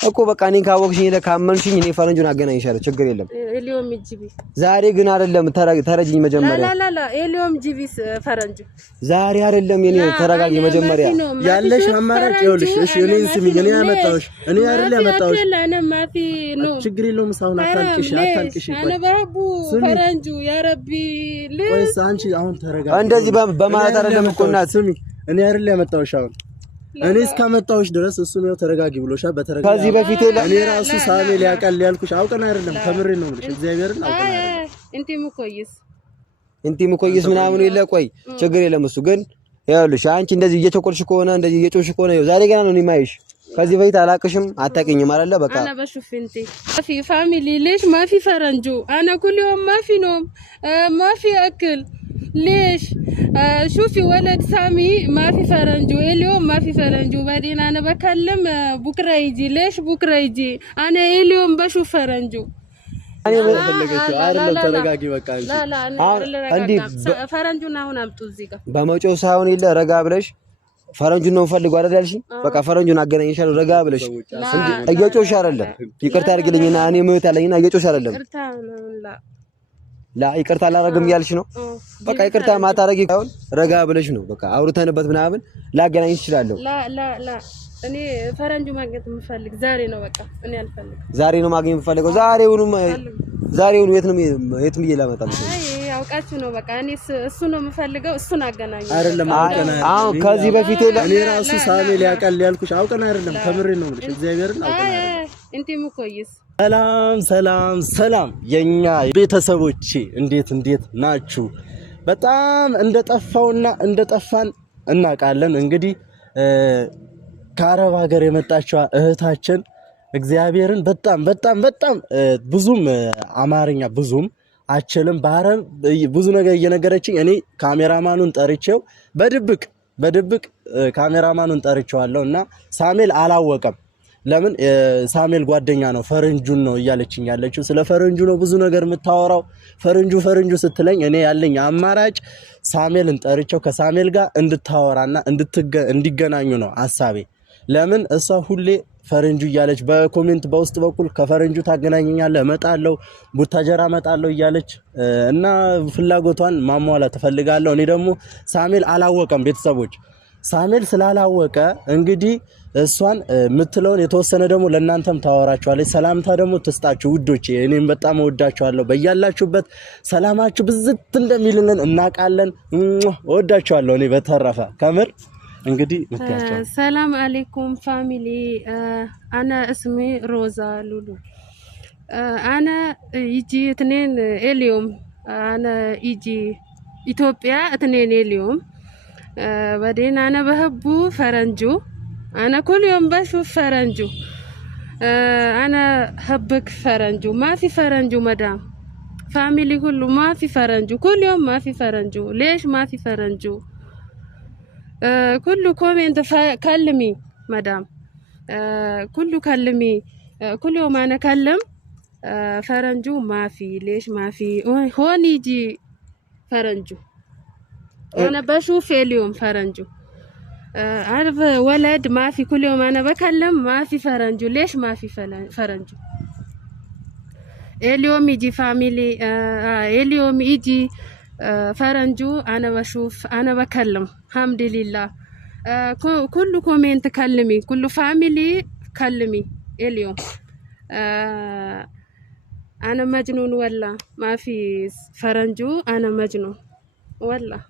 እኮ በቃ እኔን ካወቅሽኝ ካመንሽኝ እኔ ፈረንጁን አገናኝሻለሁ ችግር የለም ኤሊዮም ጂቢ ዛሬ ግን አይደለም ተረጅኝ መጀመሪያ ላ ኤሊዮም ጂቢስ ፈረንጁ ዛሬ አይደለም የኔ ተረጋጊ መጀመሪያ ያለሽ አማራጭ ይኸውልሽ እሺ እኔን ስሚኝ እኔ ያመጣሁሽ እኔ አይደል ያመጣሁሽ ማፊ ነው ችግር የለውም ሳሁን አታልቅሽ አነ በረቡ ፈረንጁ ያ ረቢ ወይስ አንቺ አሁን ተረጋጊ እንደዚህ በማለት አይደለም እኮ እናት ስሚ እኔ አይደል ያመጣሁሽ አሁን እኔ እስከመጣሁሽ ድረስ እሱ ነው ተረጋጊ ብሎሻል በተረጋጊ ከዚህ በፊት እኔ ራሱ ሳሜል ያቀል ያልኩሽ አውቀን አይደለም ከምሬ ነው የምልሽ እግዚአብሔርን አውቀን አይደለም እንቲም ኮይስ ምናምን የለ ቆይ ችግር የለም እሱ ግን ይኸውልሽ አንቺ እንደዚህ እየቸኮልሽ ከሆነ እንደዚህ እየጮሽ ከሆነ ዛሬ ገና ነው የማይሽ ከዚህ በፊት አላቅሽም አታውቂኝም አይደለ በቃ انا بشوف انت في فاميلي ليش ما في فرنجو انا كل يوم ما في نوم ما في اكل ليش شوفي ولد سامي ما في فرنجو اليوم ما في فرنجو بعدين انا بكلم بكره يجي ليش بكره يجي انا اليوم بشوف فرنجو انا ما فلقتي አይደለም ተረጋጊ በቃ እንዴ ፈረንጁና አሁን አምጡ እዚህ ጋር በመጮህ ሳይሆን ይለ ረጋ ብለሽ ፈረንጁን ነው ፈልጎ አይደል ያልሽኝ በቃ ፈረንጁን አገናኝሻለሁ ረጋ ብለሽ እየጮሽ አይደለም ይቅርታ አድርግልኝና እኔ ምህት አለኝና እየጮሽ አይደለም ላ ይቅርታ አላረግም ያልሽ ነው በቃ ይቅርታ ማታረጊ ካሁን ረጋ ብለሽ ነው በቃ አውርተንበት ምናምን ላገናኝሽ ይችላል ላ እኔ ፈረንጁ ማግኘት የምፈልግ ዛሬ ነው በቃ እኔ አልፈልግ ዛሬ ነው ማግኘት የምፈልገው ዛሬውኑ የትም እየላመጣልሽ አይ አውቃችሁ ነው በቃ እኔ እሱ ነው የምፈልገው እሱን አገናኝ አይደለም አሁን ከዚህ በፊት እኔ ራሱ ሳሜል ያቀል ያልኩሽ አውቀን አይደለም ከምሬ ነው የምልሽ እግዚአብሔርን አውቀን እንቲም ኮይስ ሰላም የኛ ቤተሰቦቼ እንዴት ናችሁ በጣም እንደጠፋውና እንደጠፋን እናውቃለን እንግዲህ ከአረብ ሀገር የመጣችው እህታችን እግዚአብሔርን በጣም ብዙም አማርኛ ብዙም አችልም በአረብ ብዙ ነገር እየነገረችኝ እኔ ካሜራማኑን ጠርቼው በድብቅ ካሜራማኑን ጠርቼዋለሁና ሳሜል አላወቀም ለምን ሳሜል ጓደኛ ነው ፈረንጁን ነው እያለችኝ ያለችው ስለ ፈረንጁ ነው ብዙ ነገር የምታወራው ፈረንጁ ስትለኝ እኔ ያለኝ አማራጭ ሳሜልን ጠርቼው ከሳሜል ጋር እንድታወራና እንዲገናኙ ነው ሐሳቤ ለምን እሷ ሁሌ ፈረንጁ እያለች በኮሜንት በውስጥ በኩል ከፈረንጁ ታገናኘኛለህ እመጣለሁ ቡታጀራ እመጣለሁ እያለች እና ፍላጎቷን ማሟላት ተፈልጋለሁ እኔ ደግሞ ሳሜል አላወቀም ቤተሰቦች ሳሜል ስላላወቀ እንግዲህ እሷን ምትለውን የተወሰነ ደግሞ ለእናንተም ታወራችኋለች ሰላምታ ደግሞ ትስጣችሁ ውዶቼ እኔም በጣም ወዳችኋለሁ በእያላችሁበት ሰላማችሁ ብዝት እንደሚልልን እናውቃለን ወዳችኋለሁ እኔ በተረፈ ከምር እንግዲህ ምትያቸው ሰላም አለይኩም ፋሚሊ انا اسمي روزا لولو انا يجي اثنين اليوم انا يجي ኢትዮጵያ اثنين اليوم بعدين انا بحب فرنجو انا كل يوم بشوف فرنجو انا حبك فرنجو ما في فرنجو مدام فاميلي كله ما في فرنجو كل يوم ما في فرنجو ليش ما في فرنجو كله كومنت كلمي مدام كله كلمي كل يوم انا اكلم فرنجو ما في ليش ما في هون يجي فرنجو انا بشوف اليوم فرنجو عارف ولد ما في كل يوم انا بكلم ما في فرنجو ليش ما في فرنجو اليوم يجي فاميلي اليوم يجي فرنجو انا بشوف انا بكلم الحمد لله كل كومنت كلمي كل فاميلي كلمي اليوم انا مجنون ولا ما في فرنجو انا مجنون ولا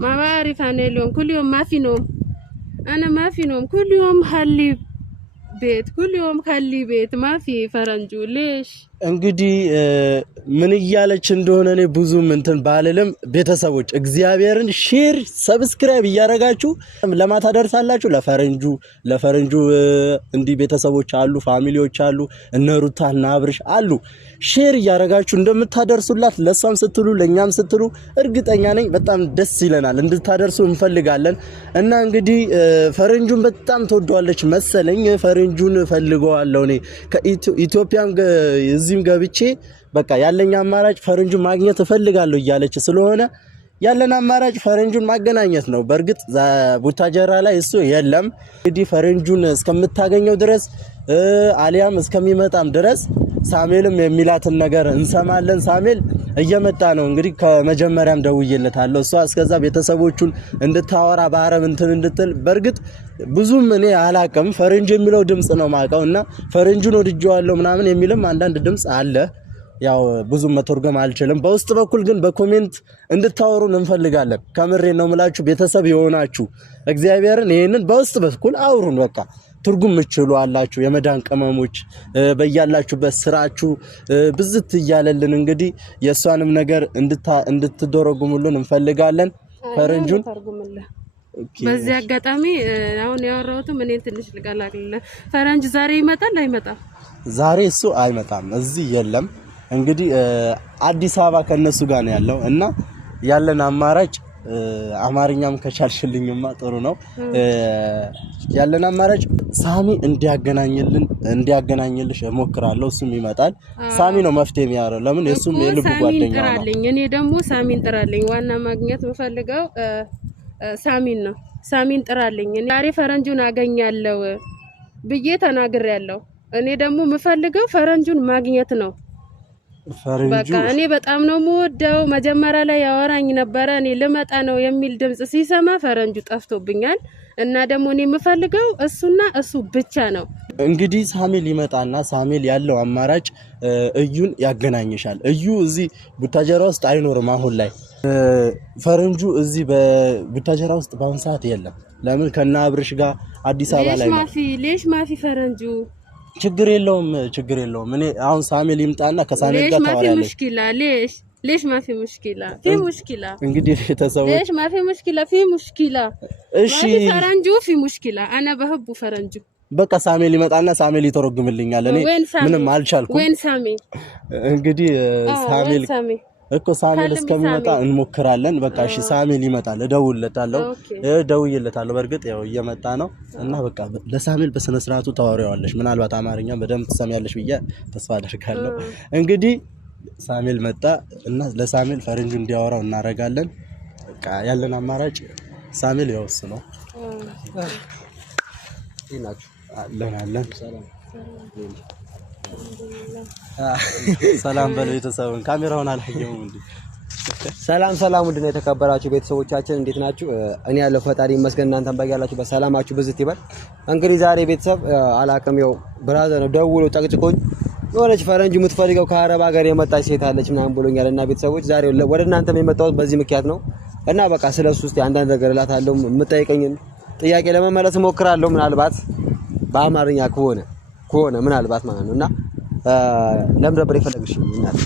ما بعرف انا اليوم كل يوم ما في نوم انا ما في نوم كل يوم خلي بيت ما في فرنجو ليش እንግዲህ ምን እያለች እንደሆነ እኔ ብዙም እንትን ባልልም ቤተሰቦች እግዚአብሔርን ሼር ሰብስክራይብ እያረጋችሁ ለማታ ደርሳላችሁ ለፈረንጁ እንዲ ቤተሰቦች አሉ ፋሚሊዎች አሉ እነ ሩታ እና አብርሽ አሉ ሼር እያረጋችሁ እንደምታደርሱላት ለሷም ስትሉ ለኛም ስትሉ እርግጠኛ ነኝ በጣም ደስ ይለናል እንድታደርሱ እንፈልጋለን እና እንግዲህ ፈረንጁን በጣም ተወዷለች መሰለኝ ፈረንጁን ፈልገዋለሁ እኔ ከኢትዮጵያም እዚህም ገብቼ በቃ ያለኝ አማራጭ ፈረንጁ ማግኘት እፈልጋለሁ እያለች ስለሆነ ያለን አማራጭ ፈረንጁን ማገናኘት ነው። በርግጥ ቡታጀራ ላይ እሱ የለም። እንግዲህ ፈረንጁን እስከምታገኘው ድረስ አሊያም እስከሚመጣም ድረስ ሳሜልም የሚላትን ነገር እንሰማለን። ሳሜል እየመጣ ነው እንግዲህ ከመጀመሪያም ደውዬለታለሁ። እሷ እስከዛ ቤተሰቦቹን እንድታወራ በአረብ እንትን እንድትል በርግጥ ብዙም እኔ አላቅም። ፈረንጅ የሚለው ድምጽ ነው ማቀው እና ፈረንጁን ወድጄዋለሁ ምናምን የሚልም አንዳንድ ድምጽ አለ። ያው ብዙም መተርጎም አልችልም። በውስጥ በኩል ግን በኮሜንት እንድታወሩን እንፈልጋለን። ከምሬ ነው የምላችሁ ቤተሰብ የሆናችሁ እግዚአብሔርን ይሄንን በውስጥ በኩል አውሩን። በቃ ትርጉም ምችሉ አላችሁ የመዳን ቅመሞች በእያላችሁበት ስራችሁ ብዝት እያለልን እንግዲህ የሷንም ነገር እንድትደረጉሙልን እንፈልጋለን። ፈረንጁን በዚህ አጋጣሚ አሁን ያወራሁት ምን ትንሽ ልቀላቅል። ፈረንጅ ዛሬ ይመጣል አይመጣም? ዛሬ እሱ አይመጣም፣ እዚህ የለም። እንግዲህ አዲስ አበባ ከነሱ ጋር ነው ያለው እና ያለን አማራጭ አማርኛም ከቻልሽልኝማ ጥሩ ነው። ያለን አማራጭ ሳሚ እንዲያገናኝልሽ እሞክራለሁ። እሱም ይመጣል። ሳሚ ነው መፍትሄ የሚያረው። ለምን የሱም የልብ ጓደኛ ነው። እኔ ደግሞ ሳሚን ጥራልኝ። ዋና ማግኘት የምፈልገው ሳሚን ነው። ሳሚን ጥራልኝ። እኔ ዛሬ ፈረንጁን አገኛለሁ ብዬ ተናግሬያለሁ። እኔ ደግሞ የምፈልገው ፈረንጁን ማግኘት ነው። በቃ እኔ በጣም ነው የምወደው። መጀመሪያ ላይ ያወራኝ ነበር እኔ ልመጣ ነው የሚል ድምጽ ሲሰማ ፈረንጁ ጠፍቶብኛል እና ደግሞ እኔ የምፈልገው እሱና እሱ ብቻ ነው። እንግዲህ ሳሜል ይመጣና ሳሜል ያለው አማራጭ እዩን ያገናኝሻል። እዩ እዚህ ቡታጀራ ውስጥ አይኖርም አሁን ላይ። ፈረንጁ እዚህ በቡታጀራ ውስጥ በአሁን ሰዓት የለም። ለምን ከና አብርሽ ጋር አዲስ አበባ ላይ ነው። ሌሽ ማፊ ፈረንጁ ችግር የለውም። እኔ አሁን ሳሜል ይምጣና ከሳሜል ጋር ታወራለሽ። ليش ما في مشكلة؟ في مشكلة. እንግዲህ ተሰው ليش ما في مشكلة؟ في مشكلة. እሺ ما في فرنجو في مشكلة. أنا بحب فرنجو. በቃ ሳሜል ይመጣና ሳሜል ይተረጉምልኛል። እኔ ምንም አልቻልኩም። وين سامي? እንግዲህ ሳሜል እኮ ሳሜል እስከሚመጣ እንሞክራለን። በቃ እሺ ሳሜል ይመጣል፣ እደውልለታለሁ። ደውዬለታለሁ። በርግጥ ያው እየመጣ ነው እና በቃ ለሳሜል በስነ ስርዓቱ ታወሪዋለሽ። ምናልባት አማርኛ በደንብ ትሰሚያለሽ ብዬ ተስፋ አደርጋለሁ። እንግዲህ ሳሜል መጣ እና ለሳሜል ፈረንጁ እንዲያወራው እናረጋለን። በቃ ያለን አማራጭ ሳሜል ይወስነው። ይናችሁ አለን ሰላም በለው ቤተሰብን። ካሜራውን አላየሁም እንዴ? ሰላም ውድ ነው የተከበራችሁ ቤተሰቦቻችን እንዴት ናችሁ? እኔ ያለው ፈጣሪ ይመስገን። እናንተም ባያላችሁ በሰላማችሁ ብዝት ይበል። እንግዲህ ዛሬ ቤተሰብ አላቅም ያው ብራዘር ነው ደውሎ ጨቅጭቆኝ የሆነች ፈረንጅ የምትፈልገው ከአረብ ሀገር የመጣች ሴት አለች ምናምን ብሎኛል እና ቤተሰቦች ዛሬ ወደ እናንተም የመጣሁት በዚህ ምክንያት ነው እና በቃ ስለሱ እስቲ አንዳንድ ነገር እላታለሁ። የምጠይቀኝን ጥያቄ ለመመለስ እሞክራለሁ። ምናልባት በአማርኛ ከሆነ ምናልባት ማለት ነውና ለምን ነበር የፈለግሽ? እናት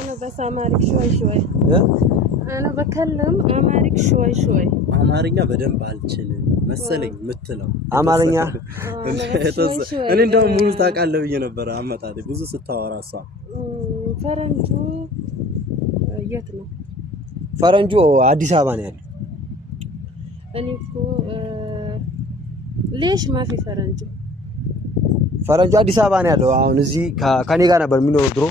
انا بس امارك شوي انا بكلم امارك شوي አማርኛ በደንብ አልችልም መሰለኝ የምትለው አማርኛ እኔ እንደውም ሙሉ ታውቃለህ ብዬ ነበር አመጣጤ ብዙ ስታወራ እሷ። ፈረንጁ የት ነው? ፈረንጁ አዲስ አበባ ነው ያለው። እኔ እኮ ليش ما في ፈረንጁ አዲስ አበባ ነው ያለው። አሁን እዚህ ከኔ ጋር ነበር የሚኖረው ድሮ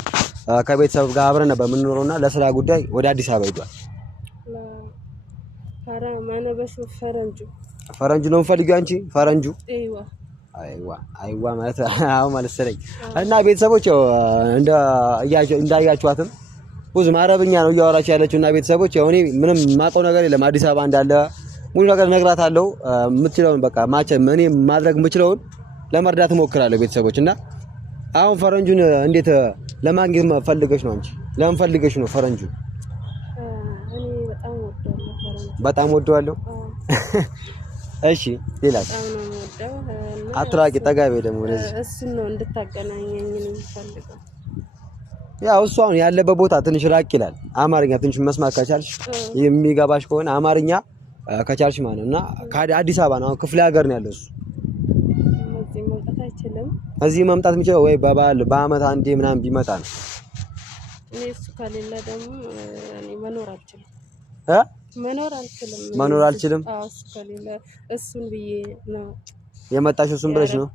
ከቤተሰብ ጋር አብረን ነበር የምንኖረውና ለስራ ጉዳይ ወደ አዲስ አበባ ሄዷል። حرام انا بشوف ፈረንጁ ነው የምፈልጊው አንቺ? ፈረንጁ አይዋ ማለት አሁን ማለት ሰለኝ እና ቤተሰቦች እንዳያችኋትም ብዙ አረብኛ ነው እያወራች ያለችውና ቤተሰቦች እኔ ምንም ማውቀው ነገር የለም። አዲስ አበባ እንዳለ ሙሉ ነገር ነግራታለሁ። የምትችለውን በቃ እኔ ማድረግ የምችለውን ለመርዳት እሞክራለሁ ቤተሰቦች። እና አሁን ፈረንጁን እንዴት ለማግኘት ፈልገሽ ነው አንቺ? ለምን ፈልገሽ ነው ፈረንጁን? እኔ በጣም ወደዋለሁ። እሺ ሌላስ? አትራቂ ጠጋቤ ደግሞ ለዚህ እሱን ነው እንድታገናኘኝ ነው የምፈልገው። ያው እሱ አሁን ያለበት ቦታ ትንሽ ራቅ ይላል። አማርኛ ትንሽ መስማት ከቻልሽ የሚገባሽ ከሆነ አማርኛ ከቻልሽ ማለት እና አዲስ አበባ ነው ክፍለ ሀገር ነው ያለው እሱ። እዚህ መምጣት የሚችለው ወይ በበዓል በአመት አንዴ ምናምን ቢመጣ ነው። እኔ እሱ ከሌለ ደግሞ እኔ መኖር አልችልም። መኖር አልችልም። አዎ እሱ ከሌለ እሱን ብዬ ነው የመጣሽው። እሱን ብለሽ ነው?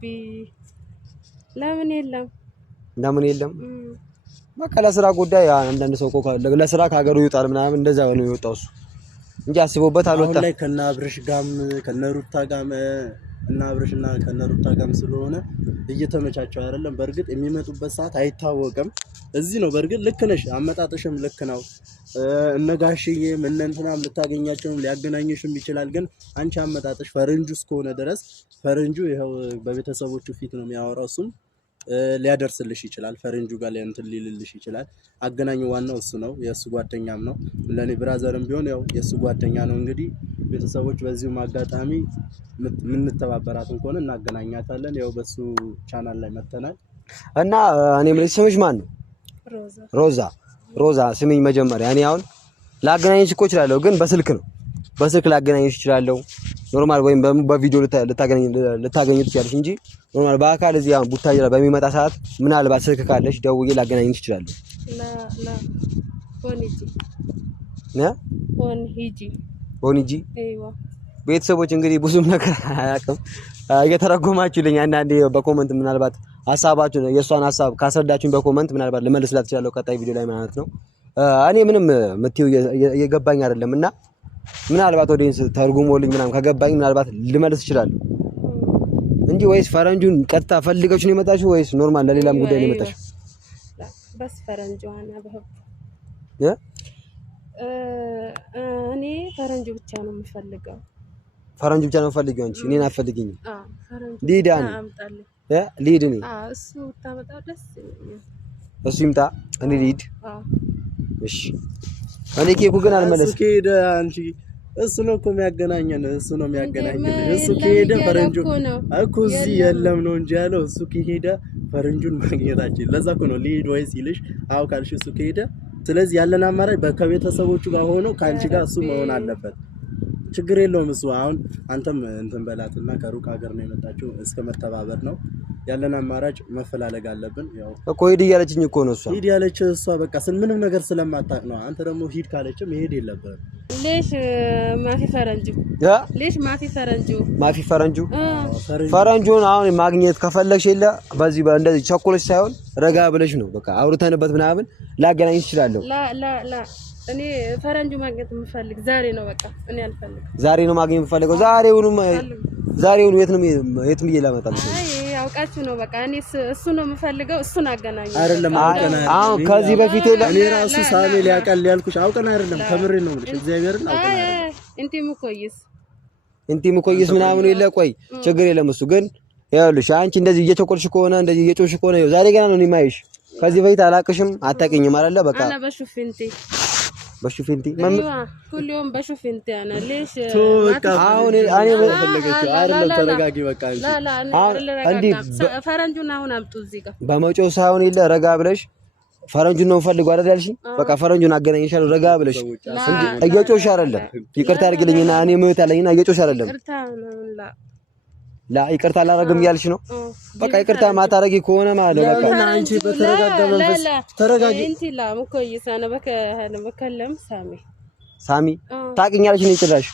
ለምን የለም በቃ ለስራ ጉዳይ አንዳንድ ሰው እኮ ለስራ ከሀገሩ ይወጣል ምናምን እንደዛ ነው የወጣው እሱ እንጂ አስቦበት አልወጣም። አሁን ላይ ከነ አብርሽ ጋም ከነ ሩታ ጋም እና አብርሽና ከነ ሩታ ጋም ስለሆነ እየተመቻቸው አይደለም። በርግጥ የሚመጡበት ሰዓት አይታወቅም። እዚህ ነው በርግጥ ልክ ነሽ፣ አመጣጥሽም ልክ ነው። እነጋሽዬም እነንትናም ልታገኛቸውም ሊያገናኝሽም ይችላል። ግን አንቺ አመጣጥሽ ፈረንጁ እስከሆነ ድረስ ፈረንጁ ይኸው በቤተሰቦቹ ፊት ነው የሚያወራው። እሱም ሊያደርስልሽ ይችላል፣ ፈረንጁ ጋር እንትን ሊልልሽ ይችላል። አገናኙ ዋናው እሱ ነው፣ የእሱ ጓደኛም ነው። ለኔ ብራዘርም ቢሆን ያው የእሱ ጓደኛ ነው። እንግዲህ ቤተሰቦች በዚሁም አጋጣሚ የምንተባበራትን ከሆነ እናገናኛታለን። ያው በሱ ቻናል ላይ መተናል እና እኔ ምን ስምሽ ማን ነው? ሮዛ ስሚኝ፣ መጀመሪያ እኔ አሁን ላገናኝሽ እኮ እችላለሁ፣ ግን በስልክ ላገናኝሽ እችላለሁ። ኖርማል ወይም በቪዲዮ ልታገኝ ትችላለሽ እንጂ ኖርማል በአካል እዚህ አሁን ቡታጅራ በሚመጣ ሰዓት ምናልባት ስልክ ካለሽ ደውዬ ላገናኝሽ እችላለሁ። ሆኒጂ ቤተሰቦች እንግዲህ ብዙም ነገር አያውቅም፣ እየተረጎማችሁልኝ አንዳንዴ በኮመንት ምናልባት ሀሳባችሁን የእሷን ሀሳብ ካስረዳችሁኝ በኮመንት ምናልባት ልመልስላት እችላለሁ ቀጣይ ቪዲዮ ላይ ማለት ነው። እኔ ምንም ምትዩ እየገባኝ አይደለም እና ምናልባት ኦዲየንስ ተርጉሞልኝ ምናምን ከገባኝ ምናልባት ልመልስ እችላለሁ እንጂ ወይስ ፈረንጁን ቀጥታ ፈልገሽ ነው የመጣሽው ወይስ ኖርማል ለሌላም ጉዳይ ነው የመጣሽው? በስ ፈረንጁ አና በህብ እኔ ፈረንጁ ብቻ ነው የምፈልገው። ፈረንጁ ብቻ ነው የምፈልገው እንጂ እኔን አትፈልጊኝም? ሊዳን ሊድኒ እሱ ታመጣው ደስ ይለኛል። እሱ ይምጣ እኔ ሊድ። እሺ እኔ ኬኩ ግን አልመለስም። እሱ ከሄደ አንቺ እሱ ነው እኮ የሚያገናኘን፣ እሱ ነው የሚያገናኘን። እሱ ከሄደ ፈረንጁ እኮ እዚህ የለም ነው እንጂ ያለው። እሱ ከሄደ ፈረንጁን ማግኘታችን ለዛ እኮ ነው ሊድ ወይ ሲልሽ አው ካልሽ እሱ ከሄደ ስለዚህ ያለን አማራጭ ከቤተሰቦቹ ጋር ሆኖ ካንቺ ጋር እሱ መሆን አለበት። ችግር የለውም። እሱ አሁን አንተም እንትን በላትና ከሩቅ ሀገር ነው የመጣችው እስከ መተባበር ነው ያለን አማራጭ መፈላለግ አለብን። ያው እኮ ሂድ እያለችኝ እኮ ነው እሷ ሂድ ያለች እሷ በቃ ምንም ነገር ስለማታውቅ ነው። አንተ ደግሞ ሂድ ካለችም መሄድ የለብህም። ليش ما في فرنجو ليش ما في فرنجو ፈረንጁን አሁን ማግኘት ከፈለግሽ የለ በዚህ እንደዚህ ቸኮለሽ ሳይሆን ረጋ ብለሽ ነው በቃ አውርተንበት ምናምን ላገናኝ ይችላል። ላ እኔ ፈረንጁ ማግኘት የምፈልግ ዛሬ ነው። በቃ እኔ አልፈልግም። ዛሬ ነው ማግኘት የምፈልገው። ዛሬውኑ የትም እየላመጣልሽ ነው። አይ አውቃችሁ ነው በቃ እኔ እሱ ነው የምፈልገው። እሱን አገናኝ አይደለም አውቀና አሁን ከዚህ በፊት የለ እኔ ራሱ ሳሜል ያቀል ያልኩሽ አውቀና አይደለም ከምሬ ነው የምልሽ። እግዚአብሔርን አውቀና እንቲም ኮይስ ምናምን የለ ቆይ ችግር የለም። እሱ ግን ይኸውልሽ አንቺ እንደዚህ እየቸኮልሽ ከሆነ እንደዚህ እየጮሽ ከሆነ ዛሬ ገና ነው የማይሽ። ከዚህ በፊት አላቅሽም አታውቂኝም አይደለ? በቃ انا በሹፊንቲ ሁሉም በሹፊንቲ አና ليش አሁን እኔ በፈለገችው አይደለም። ተረጋጊ በቃ እንዴ ፈረንጁን አሁን አምጡ እዚህ ጋር በመጮህ ሳይሆን የለ ረጋ ብለሽ ፈረንጁን ነው ፈልጉ አይደል ያልሽኝ? በቃ ፈረንጁን አገናኝሻለሁ ረጋ ብለሽ እንዴ እየጮሽ አይደለም። ይቅርታ አድርግልኝና እኔ ምህት አለኝና እየጮሽ አይደለም። ላ ይቅርታ አላረግም ያልሽ ነው። በቃ ይቅርታ ማታረጊ ከሆነ ማለት በቃ አንቺ በተረጋጋ መንፈስ ተረጋጊ። እንት ላ ሙኮይስ انا በከለም ሳሚ ታውቂኛለሽ ነው ጭራሽ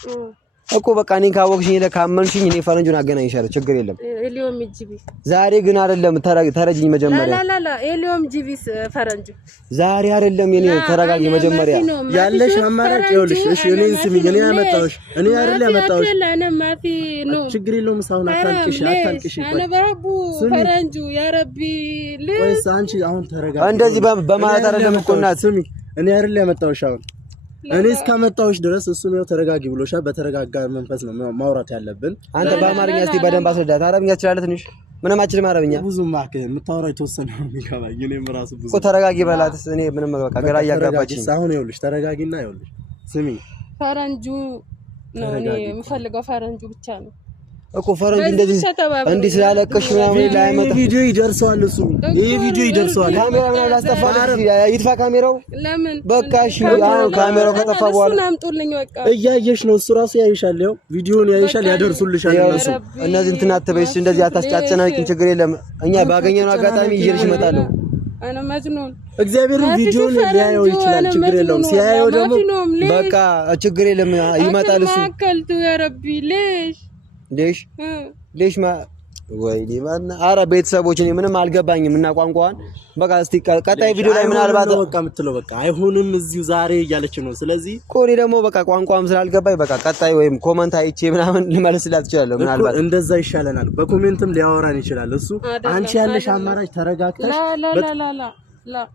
እኮ በቃ እኔን ካወቅሽኝ ካመንሽኝ እኔ ፈረንጁን አገናኝሻለሁ ችግር የለም። ኤሊዮም ጂቢ ዛሬ ግን አይደለም። ተረጅኝ መጀመሪያ ላ ኤሊዮም ጂቢስ ፈረንጁ ዛሬ አይደለም። የኔ ተረጋጊ መጀመሪያ ያለሽ አማራጭ ይኸውልሽ። እሺ እኔን ስሚኝ፣ እኔ ያመጣሁሽ እኔ አይደል ያመጣሁሽ። ችግር የለውም። ሳሁን አታልቅሽ انا በረቡ ፈረንጁ ያ ረቢ ወይስ አንቺ አሁን ተረጋጊ። እንደዚህ በማለት አይደለም እኮ እናት ስሚ፣ እኔ አይደል ያመጣሁሽ አሁን እኔ እስከመጣሁሽ ድረስ እሱ ነው ተረጋጊ ብሎሻል። በተረጋጋ መንፈስ ነው ማውራት ያለብን። አንተ በአማርኛ እስቲ በደንብ አስረዳት። አረብኛ ትችላለህ ትንሽ? ምንም አችልም አረብኛ ብዙ ማከ የምታወራው የተወሰነ ነው የሚገባኝ። እኔም ራሱ ብዙ እኮ ተረጋጊ በላትስ። እኔ ምንም በቃ ግራ እያጋባችኝ። አሁን ይኸውልሽ ተረጋጊና ይኸውልሽ ስሚ፣ ፈረንጁ ነው እኔ የምፈልገው ፈረንጁ ብቻ ነው እኮ ፈረንጁ እንደዚህ እንዲህ ስላለቀሽ ምናምን ላይ መጣ። ቪዲዮ ይደርሰዋል እሱ ይሄ ቪዲዮ ይደርሰዋል። ካሜራ ምናምን ላስጠፋ ይጥፋ ካሜራው ለምን በቃ እሺ። አሁን ካሜራው ከጠፋ በኋላ እሱን አምጡልኝ በቃ። እያየሽ ነው እሱ ራሱ ያይሻል። ያው ቪዲዮውን ያይሻል፣ ያደርሱልሻል እነሱ። እነዚህ እንትን አትበይሽ፣ እንደዚህ አታስጫጭናቂኝ። ችግር የለም እኛ ባገኘነው አጋጣሚ ይዤልሽ እመጣለሁ። አና ማጅኑን እግዚአብሔር ቪዲዮውን ሊያየው ይችላል። ችግር የለውም። ሲያየው ደግሞ በቃ ችግር የለም ይመጣል እሱ። አከልቱ ያ ረቢ ሌሽ ወይኔ ማን አረ ቤተሰቦች እኔ ምንም አልገባኝም እና ቋንቋውን በቃ እስቲ ቀጣይ ቪዲዮ ላይ ምናልባት በቃ የምትለው በቃ አይሆንም እዚሁ ዛሬ እያለች ነው። ስለዚህ ቆኔ ደግሞ በቃ ቋንቋም ስላልገባኝ በቃ ቀጣይ ወይም ኮሜንት አይቼ ምናምን ልመልስላት እችላለሁ። ምናልባት እንደዛ ይሻለናል። በኮሜንትም ሊያወራን ይችላል እሱ። አንቺ ያለሽ አማራጭ ተረጋግተሽ ላ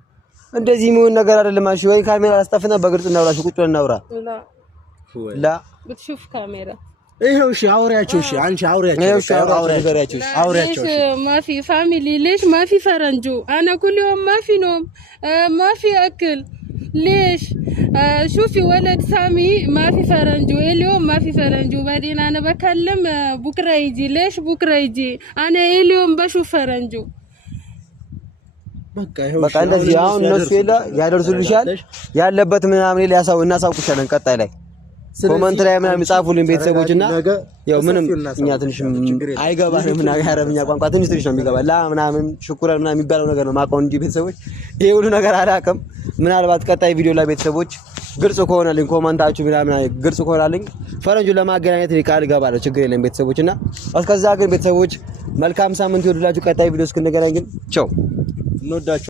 እንደዚህ የሚሆን ነገር አይደለም። እሺ ወይ ካሜራ አስጠፍና በግልጽ እናውራሽ፣ ቁጭ ብለን እናውራ። ላ بتشوف كاميرا ይሄው እሺ አውሪያቸው። እሺ አንቺ አውሪያቸው። ما في فاميلي ليش ما في فرنجو انا كل يوم ما في نوم ما في اكل ليش شوفي ولد سامي ما في فرنجو اليوم ما في فرنجو بعدين انا بكلم بكره يجي ليش بكره يجي انا اليوم بشوف فرنجو በቃ እንደዚህ አሁን እነሱ ያደርሱልሻል ያለበት ምናምን ሊያሳው እናሳውቁሻለን ቀጣይ ላይ ኮሜንት ላይ ምናምን የሚጻፉልን ቤተሰቦችና ያው ምንም እኛ ትንሽ አይገባንም እና አረብኛ ቋንቋ ትንሽ ነው የሚገባ ላ ምናምን ሽኩራን ምናምን የሚባለው ነገር ነው ማውቀው እንጂ ቤተሰቦች ይሄ ሁሉ ነገር አላውቅም። ምናልባት ቀጣይ ቪዲዮ ላይ ቤተሰቦች ግልጽ ከሆነልኝ ኮሜንታችሁ ምናምን ግልጽ ከሆነልኝ ፈረንጁን ለማገናኘት ቃል እገባለሁ። ችግር የለም ቤተሰቦችና እስከዛ ግን ቤተሰቦች መልካም ሳምንት ይወዱላችሁ። ቀጣይ ቪዲዮ እስክንገናኝ ግን ቻው እንወዳችሁ።